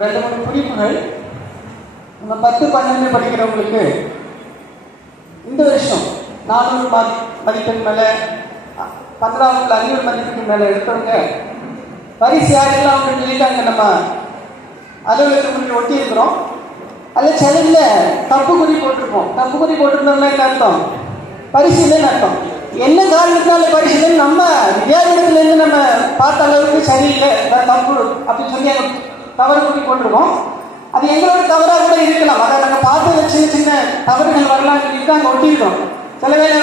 2 3 குறிப்புகள். நம்ம 10 12 படிக்கிறவங்களுக்கு இந்த வருஷம் 400 மதிப்பெண் மேலே 15 500 மதிப்பெண் மேலே எடுத்தவங்க பரிசு யாரெல்லாம் அப்படின்னு சொல்லிட்டாங்க. நம்ம அலுவலகத்துக்கு ஒட்டி இருக்கிறோம். அதில் செலவில் தப்பு குறி போட்டிருப்போம். தப்பு குறி போட்டிருந்தோம்னா என்ன அர்த்தம்? பரிசு இல்லைன்னு அர்த்தம். என்ன காரணத்தினால பரிசு இல்லைன்னு நம்ம வித்தியாசத்துலேருந்து நம்ம பார்த்த அளவுக்கு சரியில்லை, தப்பு அப்படின்னு சொல்லி தவறு குறி போட்டிருக்கோம். அது எங்களோட தவறாக கூட இருக்கலாம். அதை நம்ம பார்த்து சின்ன சின்ன தவறுகள் வரலாம் சொல்லிட்டு அங்கே ஒட்டியிருக்கோம். சில வேலை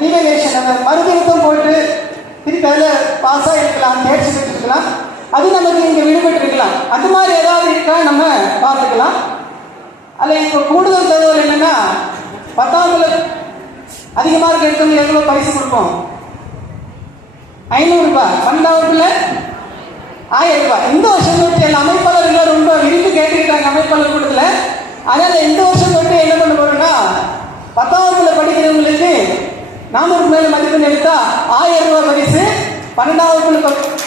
ரீவேலேஷன் அந்த மறுதிருத்தம் போட்டு திருப்பி அதில் பாஸாக இருக்கலாம், தேர்ச்சி பெற்றுக்கலாம். அது நமக்கு இங்கே விடுபட்டு இருக்கலாம். அது மாதிரி ஏதாவது இருக்கா நம்ம பார்த்துக்கலாம். அதில் இப்போ கூடுதல் தகவல் என்னென்னா 10ஆவதுல அதிக மார்க் எடுத்தவங்க எவ்வளோ பரிசு கொடுப்போம்? 500 ரூபாய். 12ஆவதுல 1000 ரூபாய். இந்த வருஷம் தொட்டு எல்லாம் அமைப்பாளர்கள் ரொம்ப விரும்பி கேட்டுக்கிட்டாங்க அமைப்பாளர் கூட்டத்தில். அதனால் இந்த வருஷம் தொட்டு என்ன பண்ண போறோம்னா 10ஆவதுல படிக்கிறவங்களுக்கு 400 மேலே மதிப்பெண் எடுத்தா 1000 ரூபாய் பரிசு. 12ஆவதுல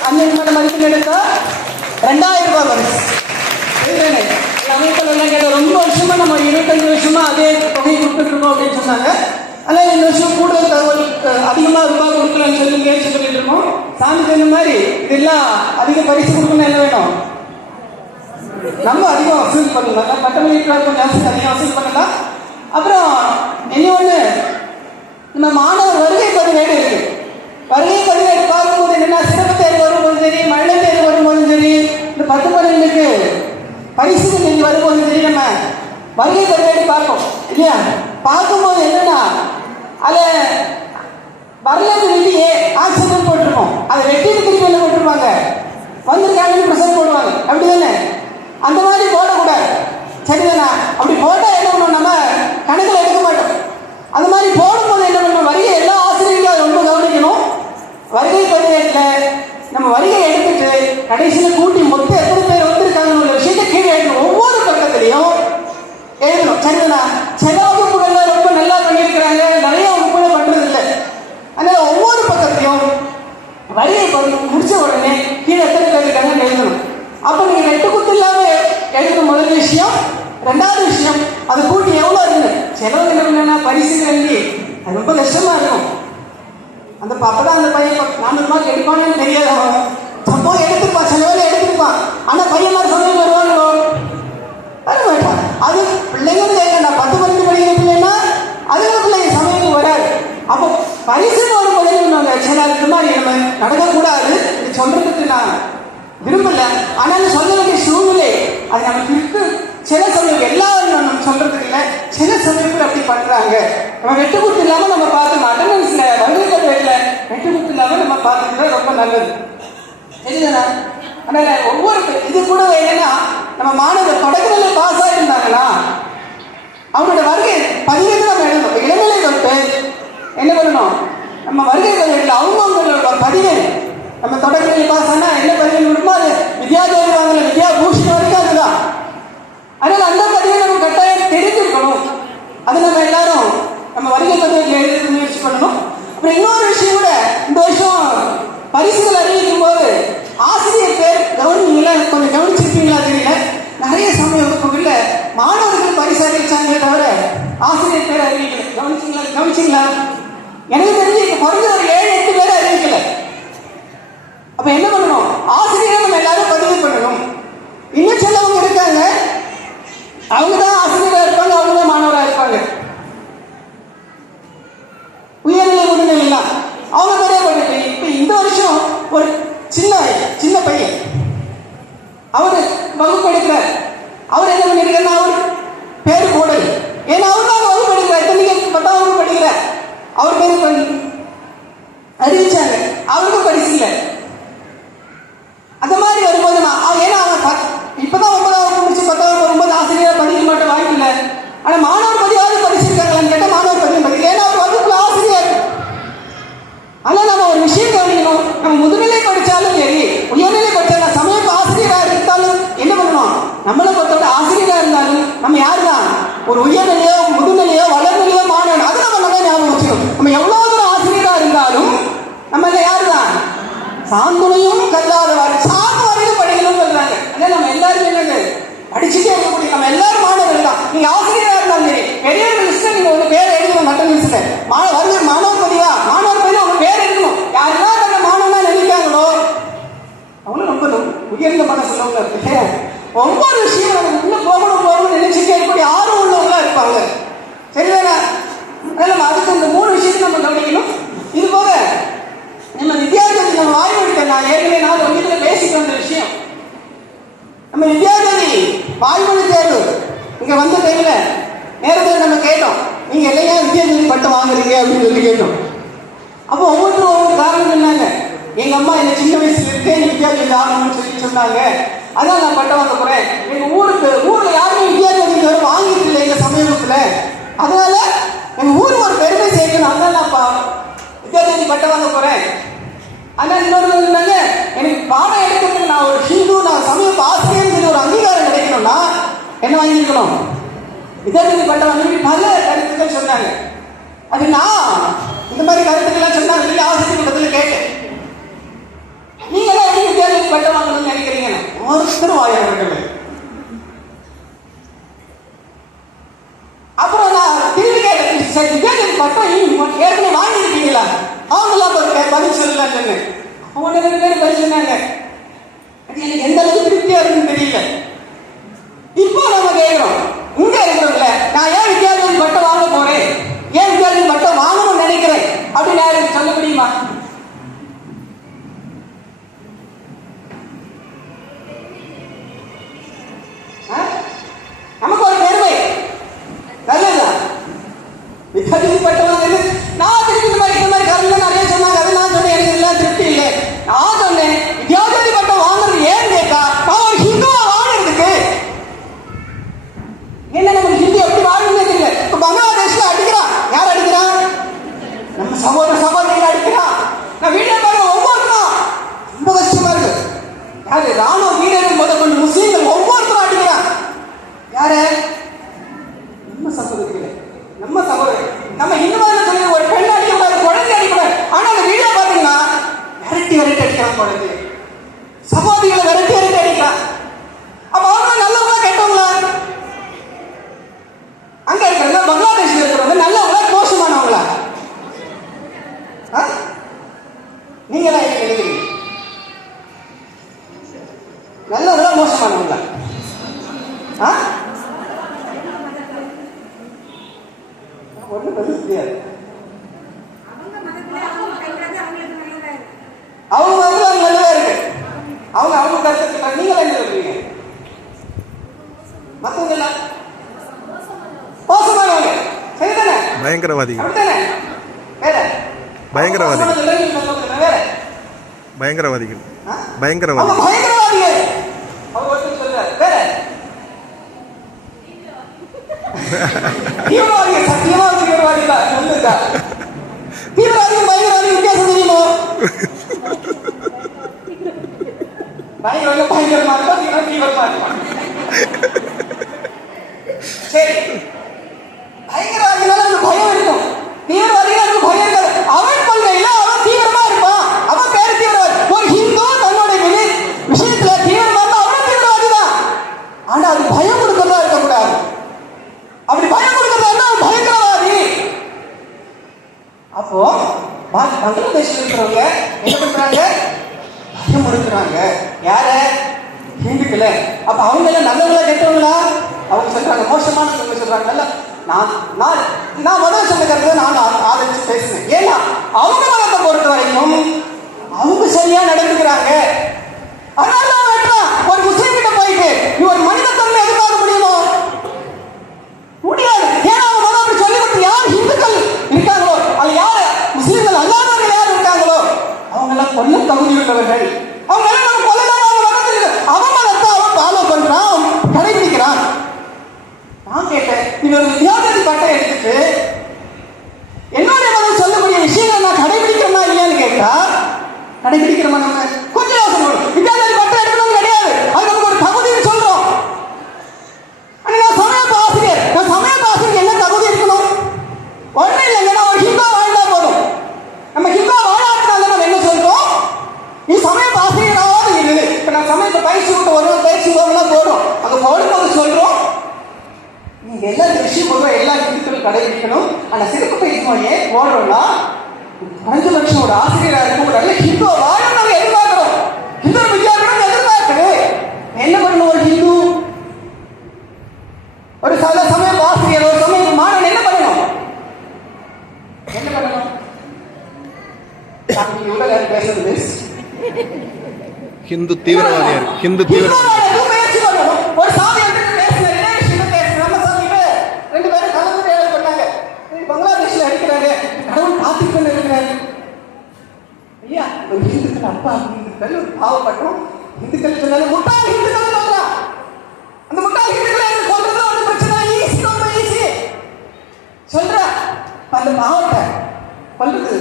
500 மேலே மதிப்பெண் எடுத்தா 2000 ரூபாய் பரிசு. அமைப்பாளர்லாம் கேட்ட ரொம்ப வருஷமா நம்ம 25 வருஷமா அதே தொகையை கொடுத்துட்டு இருக்கோம் அப்படின்னு சொன்னாங்க. ஆனால் இந்த வருஷம் கூடுதல் தகவல் அதிகமாக ரூபாய் கொடுக்கலான்னு சொல்லி முயற்சி பண்ணிட்டு இருக்கோம். சாமி சொன்ன மாதிரி இதெல்லாம் அதிக பரிசு கொடுக்கணும். என்ன வேணும்? நம்ம அதிகம் வசூல் பண்ணலாம். கட்டமைப்புலாம் கொஞ்சம் அதிகம் வசூல் பண்ணலாம். அப்புறம் இன்னொன்று, நம்ம மாணவர் வருகை பதிவேடு இருக்கு. வருகை பதிவேடு பார்க்கும்போது என்னென்னா, சிறப்பு தேர்வு வரும்போது சரி, மழை தேர்வு வரும்போதும் சரி, இந்த 10 பள்ளிகளுக்கு பரிசுகள் நீங்க வரும்போது சரி, நம்ம வருகை பதிவேடு பார்ப்போம் இல்லையா? பார்க்கும்போது என்னன்னா, அதை வரலாறு வெட்டியே ஆக்சிடென்ட் போட்டிருக்கோம். அதை வெட்டிட்டு திருப்பி என்ன போட்டிருப்பாங்க? வந்திருக்காங்கன்னு பிரசன் போடுவாங்க. அப்படி தானே? அந்த மாதிரி போடக்கூடாது. சரிதானா? அப்படி போட்டால் என்ன பண்ணணும்? நம்ம கணக்கில் எடுக்க மாட்டோம். அந்த மாதிரி போடும்போது என்ன பண்ணணும்? வருகை எல்லா ஆசிரியர்களும் அதை ரொம்ப கவனிக்கணும். வருகை பதிவேட்டில் நம்ம வருகை எடுத்துட்டு கடைசியில் கூட்டி மொத்தம் எத்தனை பேர் வந்திருக்காங்கன்னு ஒரு விஷயத்தை கீழே எழுதணும். ஒவ்வொரு பக்கத்திலையும் எழுதணும். சரிதானா? சில வகுப்புகள்லாம் ரொம்ப நல்லா பண்ணியிருக்கிறாங்க, நிறைய வகுப்புகளை பண்றது இல்லை. அதனால ஒவ்வொரு பக்கத்தையும் வருகை முடிச்ச உடனே கீழே எத்தனை பேர் இருக்காங்கன்னு எழுதணும். அப்போ நீங்க நெட்டு குத்து இல்லாம எழுதணும். முதல் விஷயம். 2வது விஷயம், அது கூட்டி எவ்வளோ இருக்கு. செலவு என்ன பரிசுகள் அது ரொம்ப கஷ்டமா இருக்கும். அந்த அப்பதான் அந்த பையன் 400 மார்க் எடுப்பானு தெரியாது. அவன் தப்போ எடுத்துப்பான், சில வேலை எடுத்துருப்பான். ஆனா பையன் மாதிரி சமயம் வருவாங்களோ வரமாட்டான். அது பிள்ளைங்க கேட்கண்டா. 10 மணிக்கு படிக்கிற பிள்ளைன்னா அதுல பிள்ளைங்க சமயத்துக்கு வராது. அப்போ பரிசுன்னு ஒரு பிள்ளைங்க சில இந்த மாதிரி நம்ம நடக்கக்கூடாது. இது சொல்றதுக்கு நான் விரும்பல. ஆனாலும் சொல்ல வேண்டிய சூழ்நிலை அது நமக்கு இருக்கு. சில சமயம் எல்லாரும் நம்ம சொல்றதுக்கு இல்லை, சில சமயங்கள் அப்படி பண்றாங்க. நம்ம வெட்டுக்குத்து இல்லாம நம்ம பார்த்து அட்டண்டன்ஸ்ல வருகை பேர்ல வெட்டுக்குத்து இல்லாம நம்ம பார்த்துக்கிறது ரொம்ப நல்லது. சரிதானா? அதனால ஒவ்வொரு இது கூட என்னன்னா, நம்ம மாணவர் தொடக்கநிலை பாஸ் ஆயிருந்தாங்களா அவங்களோட வருகை பதிவேடு நம்ம எழுதணும். இளநிலை தொட்டு என்ன பண்ணணும்? நம்ம வருகை பதிவேட்டில் அவங்களோட பதிவேடு நம்ம தொடக்கநிலை பாஸ் ஆனா என்ன பதிவேடு இருக்குமோ அது வித்யாதேவி வாங்கல வித்யா பூஷன் வரைக்கும் அதுதான். அதனால அந்த பதிவேடு நம்ம கட்டாயம் தெரிஞ்சிருக்கணும். அது நம்ம எல்லாரும் நம்ம வருகை பதிவேட்டில் எழுத முயற்சி பண்ணணும். அப்புறம் இன்னொரு விஷயம் கூட, இந்த வருஷம் பரிசுகள் அறிவிக்கும் போது ஆசிரியர் பேர் கவனிங்களா, கொஞ்சம் கவனிச்சிருப்பீங்களா தெரியல. நிறைய சமய வகுப்புகளில் மாணவர்கள் பரிசு அறிவிச்சாங்களே தவிர ஆசிரியர் பேர் அறிவிக்கல. கவனிச்சிங்களா? எனக்கு தெரிஞ்சு குறைஞ்ச ஒரு 7-8 பேர் அறிவிக்கல. அப்ப என்ன பண்ணணும்? ஆசிரியரை நம்ம எல்லாரும் பதிவு பண்ணணும். இன்னும் சிலவங்க இருக்காங்க, அவங்க தான் ஆசிரியராக இருப்பாங்க, அவங்க தான் மாணவராக இருப்பாங்க. உயர்நிலை முதுநிலைலாம் அவங்க நிறைய பண்ணிட்டு. இப்ப இந்த வருஷம் ஒரு சின்ன பையன் அவரு வகுப்பு எடுக்கிறார். அவர் என்ன பண்ணிருக்காருன்னா, அவர் பேர் போடல். ஏன்னா அவர் தான் வகுப்பு எடுக்கிறார். இத்தனைக்கு 10ஆம் வகுப்பு படிக்கிறார். அவர் பேரு பண்ணி அறிவிச்சாங்க. அவருக்கும் பரிசு இல்லை. அந்த மாதிரி வரும்போது ஏன்னா அவன் இப்பதான் 9ஆம் வகுப்பு முடிச்சு 10ஆம் வகுப்பு வரும்போது ஆசிரியராக படிக்க மாட்டேன், வாய்ப்பு இல்லை. ஆனா மாணவர் பதிவாவது படிச்சிருக்காங்களான்னு கேட்டால் மாணவர் பதிவு படிக்கல. ஏன்னா அவர் வகுப்புல ஆசிரியர். ஆனா நம்ம ஒரு விஷயம் கவனிக்கணும். நம்ம முதுநிலை படிச்சாலும் சரி, உயர்நிலை படிச்சாலும், சமயம் ஆசிரியராக இருந்தாலும் என்ன பண்ணணும்? நம்மளை பொறுத்தவரை ஆசிரியராக இருந்தாலும் நம்ம யாரு தான்? ஒரு உயர்நிலையோ முதுநிலையோ வளர்நிலையோ மாணவன். அது நம்ம நல்லா ஞாபகம் வச்சுக்கணும். நம்ம எவ்வளவு தூரம் ஆசிரியராக இருந்தாலும் நம்ம யாரு தான்? சாந்துணையும் கல்லாதவாறு சார்ந்த வரைக்கும் படிக்கணும்னு சொல்றாங்க. அதனால நம்ம எல்லாருமே என்னது அடிச்சுட்டே இருக்கக்கூடிய நம்ம எல்லாரும் மாணவர்கள் தான். நீங்க ஆசிரியராக இருந்தாலும் சரி, பெரியவர்கள் லிஸ்ட்ல நீங்க உங்க பேர் எழுதணும். மட்டன் லிஸ்ட்ல வருது மாணவர் பதிவா, மாணவர் பதிவா உங்க பேர் எழுதணும். யாரெல்லாம் தன்னை மாணவனா நினைக்காங்களோ அவங்களும் ரொம்ப உயர்ந்த மனசுள்ளவங்க இருக்கு. ஒவ்வொரு விஷயம் நம்ம உள்ள போகணும்னு நினைச்சுட்டே இருக்கக்கூடிய ஆர்வம் உள்ளவங்களா இருப்பாங்க. சரிதானா? நம்ம அதுக்கு இந்த 3 விஷயத்தை நம்ம கவனிக்கணும். இது போக நம்ம வித்யார்த்தி நம்ம வாய்மொழிக்க நான் ஏற்கனவே நான் உங்ககிட்ட பேசிட்டு வந்த விஷயம், நம்ம வித்யார்த்தி வாய்மொழி தேர்வு இங்க வந்த டைம்ல நேரத்தில் நம்ம கேட்டோம், நீங்க இல்லையா வித்யார்த்தி பட்டம் வாங்குறீங்க அப்படின்னு சொல்லி கேட்டோம். அப்போ ஒவ்வொருத்தரும் ஒவ்வொரு காரணம் சொன்னாங்க. எங்க அம்மா என்ன சின்ன வயசுல இருக்கே வித்யார்த்தி ஆகணும்னு சொல்லி சொன்னாங்க, அதான் நான் பட்டம் வாங்க போறேன். எங்க ஊர்ல யாருமே வித்யார்த்தி வாங்கிட்டு இல்லை எங்க சமீபத்துல, அதனால எங்க ஊருக்கு ஒரு பெருமை சேர்க்கணும், அதனால நான் வித்யார்த்தி பட்டம் வாங்க போறேன். ஆனா இன்னொரு இருந்தாங்க, எனக்கு பாடம் எடுக்கிறதுக்கு நான் ஒரு ஹிந்து, நான் சமீப ஆசிரியர் ஒரு அங்கீகாரம் கிடைக்கணும்னா என்ன வாங்கிக்கணும், வித்யார்த்தி பட்டம் வாங்கி பல கருத்துக்கள் சொன்னாங்க. அது நான் இந்த மாதிரி கருத்துக்கள்லாம் சொன்னாங்க. ஆசிரியர் பக்கத்தில் கேட்டேன், நீங்க எல்லாம் எப்படி வித்யார்த்தி பட்டம் வாங்கணும்னு நினைக்கிறீங்க? ஒருத்தரும் வாயில. அப்புறம் நான் திரும்பி கேட்டேன், சரி வித்யார்த்தி பட்டம் ஏற்கனவே வாங்கியிருக்கீங்களா? அவங்களாம் பதில் சொல்லலாம் சொன்னேன். அவங்க 2 பேரும் பதில் சொன்னாங்க. அது எனக்கு எந்த அளவுக்கு திருப்தியா இருக்குன்னு தெரியல. இப்போ நம்ம கேட்கிறோம், இங்க இருக்கிறவங்கள நான் ஏன் வித்யார்த்தி பட்டம் வாங்க போறேன், ஏன் வித்யார்த்தி பட்டம் வாங்கணும்னு நினைக்கிறேன் அப்படின்னு யாரும் சொல்ல முடியுமா? நமக்கு ஒரு பெருமை நல்லதுதான். வித்யார்த்தி பட்டம் வாங்க நான் திருப்பி இந்த மாதிரி கருத்துல நிறைய சொன்னாங்க. அதை நான் சொன்னேன், எனக்கு எல்லாம் திருப்தி இல்லை. நான் சொன்னேன், வித்யார்த்தி பட்டம் வாங்குறது ஏன்னு கேட்டா நான் ஒரு ஹிந்துவா வாழறதுக்கு. என்ன நமக்கு ஹிந்தி எப்படி வாழணும்னு தெரியல. இப்ப பங்களாதேஷ்ல அடிக்கிறான், யார் அடிக்கிறான்? நம்ம சகோதரிகள் அடிக்கிறான். நான் வீடியோ பார்க்க ஒவ்வொருத்தரும் ரொம்ப கஷ்டமா இருக்கு. யாரு ராணுவ வீரர்கள் முதற்கொண்டு முஸ்லீம்கள் ஒவ்வொருத்தரும் அடிக்கிறான். யாரு? நம்ம சகோதரிகள், நம்ம சகோதரர். நம்ம இந்துவான சொல்லி ஒரு பெண் அடிக்கூடாது, குழந்தை அடிக்கூடாது. ஆனா அந்த வீடியோ பாத்தீங்கன்னா விரட்டி அடிக்கிறான் குழந்தை, சகோதரிகளை விரட்டி அடிக்கிறான். அப்ப அவங்க நல்லவங்களா கெட்டவங்களா? அங்க இருக்கிறவங்க பங்களாதேஷ்ல இருக்கிறவங்க நல்லவங்களா மோசமானவங்களா? நீங்க தான் நினைக்கிறீங்க, நல்லவங்களா மோசமானவங்களா? ஒண்ணு பதில் தெரியாது. அவங்க வந்து அவங்க நல்லதா இருக்கு, அவங்க கருத்து. நீங்க என்ன சொல்றீங்க? மத்தவங்க எல்லாம் மோசமானவங்க, சரிதானே? பயங்கரவாதிகள், அப்படித்தானே? வேற பயங்கரவாதிகள், வேற பயங்கரவாதிகள், பயங்கரவாதிகள். அவங்க ஒருத்தர் சொல்றாரு வேற தீவிரவாதிகள். சத்தியமா தீவிரவாதி தான் சொல்லுங்க. தீவிரவாதிகள் பயங்கரவாதி வித்தியாசம் தெரியுமோ? பயங்கரவாதிகள் பயங்கரமா இருக்கும், தீவிரமா இருக்கும். சரி, பயங்கரவாதிகளால அந்த பயம் இருக்கும், தீவிரவாதிகள் பயம் இருக்காது. அவன் கொள்கையில அவன் தீவிரமா இருப்பான், அவன் பேரு தீவிரவாதி. ஒரு ஹிந்து தன்னுடைய விஷயத்துல தீவிரமா இருந்தா அவன் தீவிரவாதி தான். ஆனா அது பயம் கொடுக்கறதா இருக்கக்கூடாது. அப்படி பயம் கொடுக்கறதா அவன் பயங்கரவாதி. அப்போ பங்களாதேஷ்ல இருக்கிறவங்க என்ன பண்றாங்க? பயம் கொடுக்குறாங்க. யார? ஹிந்துக்கள. அப்ப அவங்க எல்லாம் நல்லவங்களா கெட்டவங்களா? அவங்க சொல்றாங்க மோசமானவங்க சொல்றாங்க. நல்ல நான் முதல்ல சொன்ன கருத்தை நான் ஆதரிச்சு பேசுறேன். ஏன்னா அவங்க மதத்தை பொறுத்த வரைக்கும் அவங்க சரியா நடந்துக்கிறாங்க. அதனால ஒரு முஸ்லீம் கிட்ட போயிட்டு நீ ஒரு மனிதத்தன்மை எதிர்பார்க்க முடியுமோ? முடியாது. ஏன்னா அவங்க மதம் அப்படி சொல்லி கொடுத்து யார் ஹிந்துக்கள் இருக்காங்களோ, அது யாரு முஸ்லீம்கள் அல்லாதவர்கள் யார் இருக்காங்களோ அவங்க எல்லாம் கொல்ல தகுதி உள்ளவர்கள். அவங்க எல்லாம் நம்ம கொல்லலாம். அவங்க மதத்தில் அவன் மதத்தை அவன் ஃபாலோ பண்றான், கடைபிடிக்கிறான். நான் கேட்டேன், நீங்க ஒரு வித்யார்த்தி பட்டம் எடுத்துட்டு என்னுடைய மதம் சொல்லக்கூடிய விஷயங்கள் நான் கடைபிடிக்கிறோமா இல்லையான்னு கேட்டா கடைபிடிக்கிறோமா? நம்ம கொஞ்சம் யோசனை. வித்யார்த்தி பட்டம் எடுக்கணும் கிடையாது, அது நமக்கு ஒரு தகுதின்னு சொல்ல இது எல்லா விஷயம் பொதுவாக எல்லா இந்துக்களும் கடைபிடிக்கணும். ஆனா சிறப்பு பயிற்சி ஏன் போடுறோம்னா 5 லட்சம் ஒரு ஆசிரியராக இருக்கும் ஒரு நல்ல ஹிந்து வாழும் நாங்க எதிர்பார்க்கிறோம். ஹிந்து வித்யாபீடம் எதிர்பார்க்குது. என்ன பண்ணணும்? ஒரு ஹிந்து ஒரு சில சமயம் ஆசிரியர் ஒரு சமயம் மாணவன் என்ன பண்ணணும்? என்ன பண்ணணும்? பேசுறது ஹிந்து தீவிரவாதியா இருக்கு. ஹிந்து தீவிரவாதி முயற்சி பண்ணணும். ஒரு சாமி ரெண்டு பேரும் கலந்து பண்ணாங்க. பங்களாதேஷ்ல இருக்கிறாங்க. கடவுள் பாத்துக்கொண்டு இருக்கிறாரு. ஐயா ஒரு இந்துக்கள் அப்பா இந்துக்கள் ஒரு பாவப்பட்டோம். இந்துக்கள் சொன்னாலும் முட்டாள் இந்துக்கள் சொல்றான். அந்த முட்டாள் இந்துக்களை சொல்றது ஒரு பிரச்சனை ஈஸி, ரொம்ப ஈஸி சொல்ற. அந்த பாவத்தை கொல்றது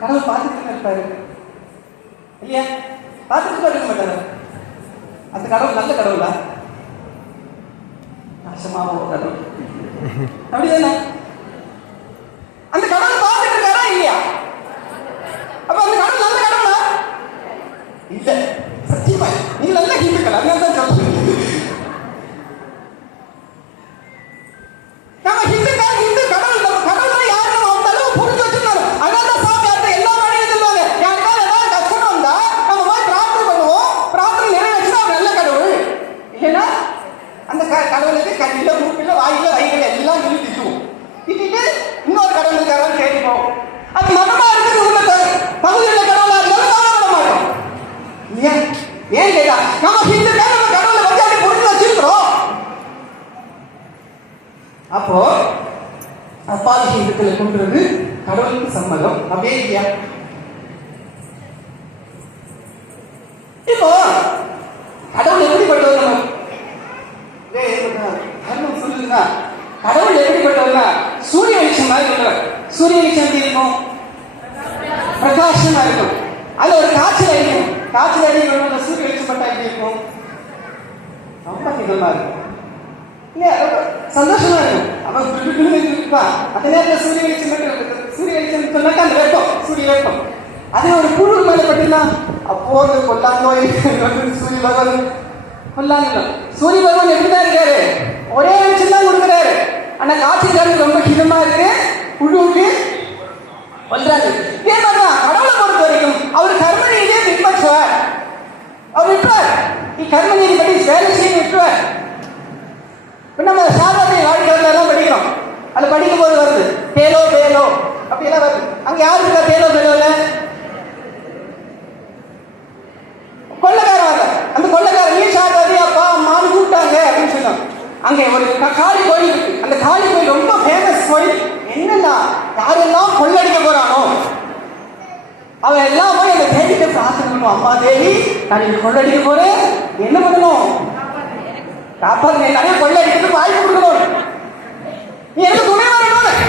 கடவுள் பார்த்துட்டு இருப்பாரு இல்லையா? பார்த்துட்டு இருக்க மாட்டாரு. அந்த கடவுள் நல்ல கடவுளா? நாசமாக கடவுள் அப்படிதானே? அந்த கடவுள் பார்த்துட்டு இருக்காரா இல்லையா? அப்ப அந்த கடவுள் நல்ல கடவுளா? இல்ல, சத்தியமா நீங்க நல்ல ஹிந்துக்கள். அதனால தான் சொல்றேன். நம்ம ஹிந்துக்கள் ஹிந்து கடவுள் நம்ம கடவுள் யாரும் அந்த அளவு புரிஞ்சு வச்சிருந்தாங்க. அதனால தான் சாமி அந்த எல்லா மணியும் சொல்லுவாங்க. யாருக்காவது ஏதாவது கஷ்டம் வந்தா நம்ம போய் பிரார்த்தனை பண்ணுவோம். பிரார்த்தனை நிறைவேற்றினா அவர் நல்ல கடவுள். இல்லைன்னா அந்த கடவுளுக்கு கண்ணில மூக்கில வாயில வயிறுல எல்லாம் சொல்லி திட்டுவோம். திட்டிட்டு இன்னொரு கடவுள் இருக்காரான்னு கேட்டுப்போம். அது மதமா இருக்குது உள்ள பகுதியில் கடவுளா இருந்தாலும் கவலைப்பட மாட்டோம். ஏன் கேட்டா நம்ம ஹிந்துக்கள் நம்ம கடவுளை பத்தி அப்படி புரிஞ்சு வச்சிருக்கிறோம். அப்போ அப்பாவி ஹிந்துக்களை கொன்றது கடவுளுக்கு சம்மதம் அப்படியே இல்லையா? இப்போ கடவுள் எப்படிப்பட்டவர்? நம்ம சொல்லுதுன்னா கடவுள் எப்படிப்பட்டவர்னா சூரிய வெளிச்சம் மாதிரி உள்ளவர். சூரிய வெளிச்சம் எப்படி இருக்கும்? பிரகாசமா இருக்கும். அதுல ஒரு காய்ச்சல் அடிக்கும். காய்ச்சல் அடிக்கணும் சூரிய வெளிச்சம் பட்டா எப்படி இருக்கும்? ரொம்ப இதமா இருக்கும் இல்லையா? சந்தோஷமா இருக்கும். அவன் இருப்பான். அந்த நேரத்தில் சூரிய வெளிச்சம் சூரிய வெளிச்சம் சொன்னாக்கா அந்த வெப்பம் சூரிய வெப்பம் அதே ஒரு குழு மேல பட்டுனா அப்போ கொல்லாங்கோ சூரிய பகவான் கொல்லாங்க. சூரிய பகவான் எப்படிதான் இருக்காரு? ஒரே வெளிச்சம் தான் கொடுக்குறாரு. ஆனா காட்சிக்காரருக்கு ரொம்ப ஹிதமா இருக்கு. குழுவுக்கு கொல்றாரு. இதே மாதிரிதான் கடவுளை பொறுத்த வரைக்கும் அவர் கர்ம நீதியை பின்பற்றுவார். அவர் விட்டுவார். கர்ம நீதி படி வேலை செய்ய விட்டுவார். நம்ம சாதாரண வாழ்க்கையெல்லாம் படிக்கிறோம். அது படிக்கும் போது வருது பேலோ பேலோ அப்படியெல்லாம் வருது. அங்க யாரு இருக்கா பேலோ பேலோல? கொள்ளக்காரன் வர. அந்த கொள்ளக்காரன் நீ சாதாரண அப்பா அம்மான்னு கூப்பிட்டாங்க அப்படின்னு சொன்னாங்க. அங்கே ஒரு காளி கோயில் இருக்கு. அந்த காளி கோயில் ரொம்ப ஃபேமஸ் கோயில். என்னன்னா யாரெல்லாம் கொள்ளடிக்க போறானோ அவன் எல்லாம் போய் அந்த தேவிட்ட பிரார்த்தனை, அம்மா தேவி நான் கொள்ளடிக்க போறேன், என்ன பண்ணணும்? காப்பாங்க. நிறைய கொள்ளடிக்கிறது வாய்ப்பு கொடுக்கணும். நீ எனக்கு துணை வரணும்.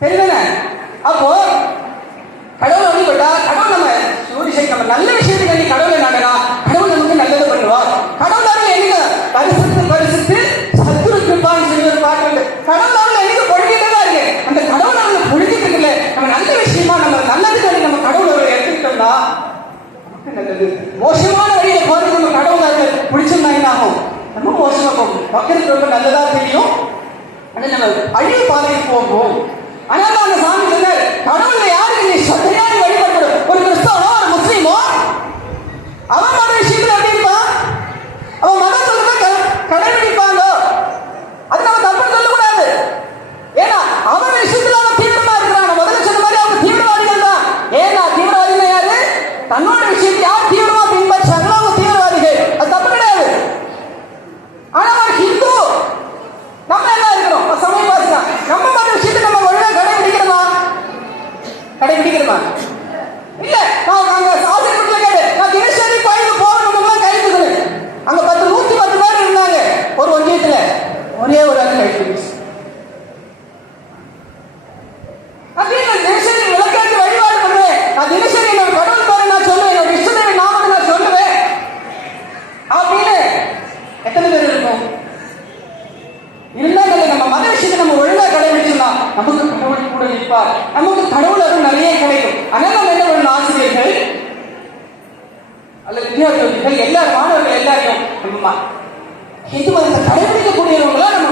சரிதானே? அப்போ கடவுள் வழிபட்டா கடவுள் நம்ம நம்ம நல்ல விஷயத்துக்கு நீ கடவுளை நாடனா கடவுள் நமக்கு நல்லது பண்ணுவார். கடவுள் அருள் என்னங்க பரிசுத்து பரிசுத்து சத்துரு கிருப்பான்னு சொல்லி ஒரு பாட்டு உண்டு. கடவுள் அருள் எனக்கு பொழுகிட்டே தான் இருக்கு. அந்த கடவுள் அருள் பொழுகிட்டு இருக்குல்ல, நம்ம நல்ல விஷயமா நம்ம நல்லது சொல்லி நம்ம கடவுள் அருள் எடுத்துக்கிட்டோம்னா நமக்கு நல்லது. மோசமான வழியில போறது நம்ம கடவுள் அருள் பிடிச்சோம்னா என்ன ஆகும்? நம்ம மோசமா போகும். மக்களுக்கு ரொம்ப நல்லதா தெரியும். ஆனா நம்ம அழிவு பாதைக்கு போகும். அதனால அந்த சாமி சொன்னார், கடவுளை யாருக்கு நீ சரியான வழிபடணும். ஒரு கிறிஸ்தவனோ ஒரு முஸ்லீமோ அவன் மத விஷயத்துல எப்படி இருப்பான்? அவன் மதம் சொல்றத கடைபிடிப்பாங்க. அது நம்ம தப்பு சொல்லக்கூடாது. ஏன்னா அவன் விஷயத்துல அவன் தீவிரமா இருக்கிறான். முதல்ல சொன்ன மாதிரி அவங்க தீவிரவாதிகள் தான். ஏன்னா தீவிரவாதிகள் யாரு? தன்னோட விஷயத்தை யார் தீவிரமா பின்பற்றாங்களோ அவங்க தீவிரவாதிகள். அது தப்பு கிடையாது. ஆனா ஒரு ஹிந்து நம்ம எல்லாம் இருக்கிறோம் சமயவாசி தான். நம்ம மத விஷயத்தை நம்ம ஒழுங்கா கடைபிடிக்கிறோமா? இல்ல. நான் அங்க ஆசிரியர்கிட்ட கேட்டு நான் தினசரி கோயிலுக்கு போகணும் கைது. அங்க 110 பேர் இருந்தாங்க ஒரு ஒன்றியத்துல. ஒரே ஒரு ஆள் கைது. அப்படின்னு நான் தினசரி விளக்கேற்று வழிபாடு பண்ணுவேன். நான் தினசரி என்னோட கடவுள் பேரை நான் சொல்லுவேன். என்னோட இஷ்டத்தை நாமத்தை நான் சொல்லுவேன் அப்படின்னு எத்தனை பேர் இருக்கும்? இருந்தாங்க. நம்ம மத விஷயத்தை நம்ம ஒழுங்கா கடைபிடிச்சோம்னா நமக்கு கடவுள் கூட இருப்பார். நமக்கு கடவுள் அருள் நிறைய கிடைக்கும். அதனால நம்ம என்ன பண்ணணும்? ஆசிரியர்கள் அல்லது வித்யார்த்திகள் எல்லாரும் மாணவர்கள் எல்லாரையும் இந்து மதத்தை கடைபிடிக்கக்கூடியவங்களா நம்ம